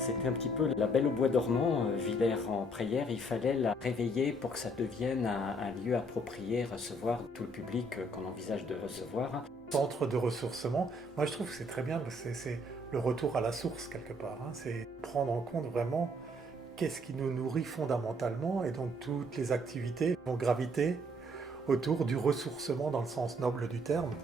C'était un petit peu la Belle au bois dormant, Villers-en-Prayère. Il fallait la réveiller pour que ça devienne un lieu approprié, recevoir tout le public qu'on envisage de recevoir. Centre de ressourcement, moi je trouve que c'est très bien, parce que c'est le retour à la source quelque part. C'est prendre en compte vraiment qu'est-ce qui nous nourrit fondamentalement, et donc toutes les activités vont graviter autour du ressourcement dans le sens noble du terme.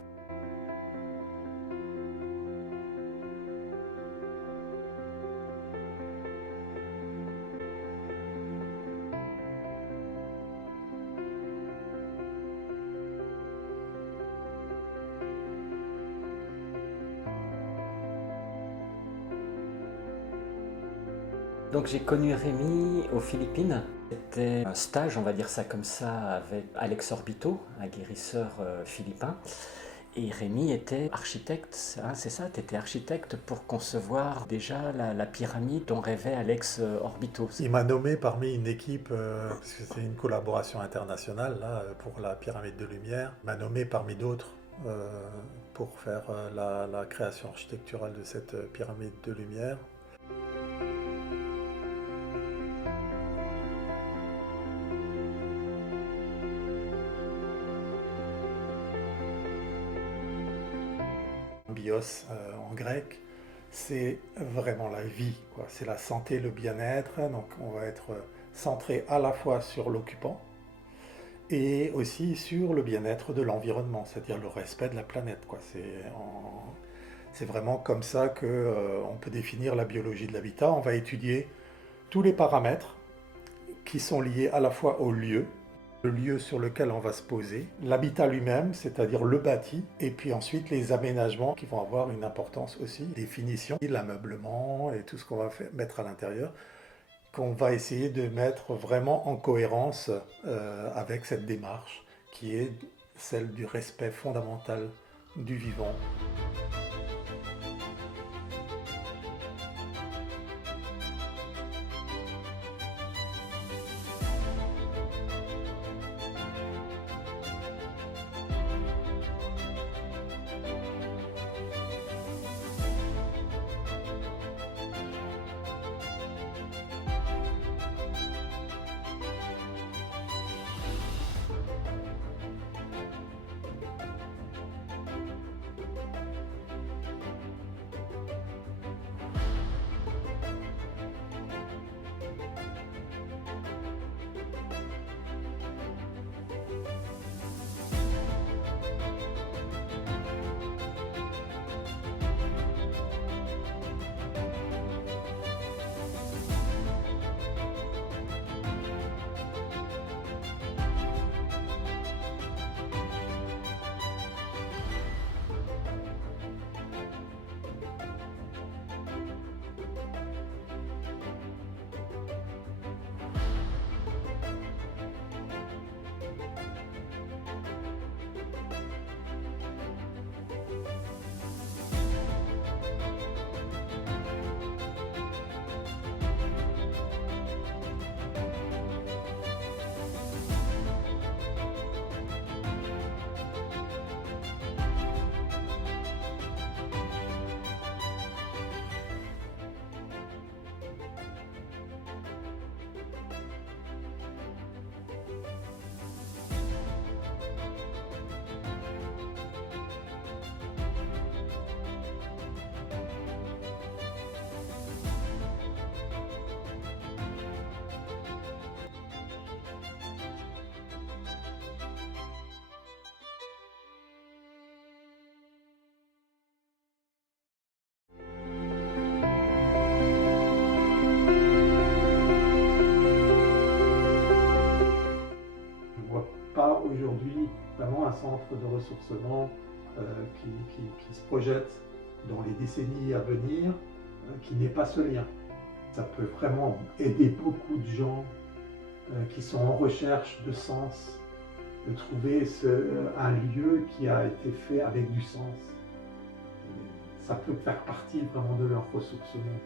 Donc j'ai connu Rémi aux Philippines. C'était un stage, on va dire ça comme ça, avec Alex Orbito, un guérisseur philippin. Et Rémi était architecte, hein, c'est ça? Tu étais architecte pour concevoir déjà la pyramide dont rêvait Alex Orbito. Il m'a nommé parmi une équipe, parce que c'est une collaboration internationale là, pour la pyramide de lumière. Il m'a nommé parmi d'autres pour faire la création architecturale de cette pyramide de lumière. Bios en grec, c'est vraiment la vie, quoi. C'est la santé, le bien-être. Donc on va être centré à la fois sur l'occupant et aussi sur le bien-être de l'environnement, c'est-à-dire le respect de la planète, quoi. C'est vraiment comme ça qu'on peut définir la biologie de l'habitat. On va étudier tous les paramètres qui sont liés à la fois au lieu, le lieu sur lequel on va se poser, l'habitat lui-même, c'est-à-dire le bâti, et puis ensuite les aménagements qui vont avoir une importance aussi, les finitions, l'ameublement et tout ce qu'on va mettre à l'intérieur, qu'on va essayer de mettre vraiment en cohérence avec cette démarche qui est celle du respect fondamental du vivant. Pas aujourd'hui vraiment un centre de ressourcement qui se projette dans les décennies à venir, qui n'est pas ce lien. Ça peut vraiment aider beaucoup de gens qui sont en recherche de sens, de trouver un lieu qui a été fait avec du sens. Et ça peut faire partie vraiment de leur ressourcement.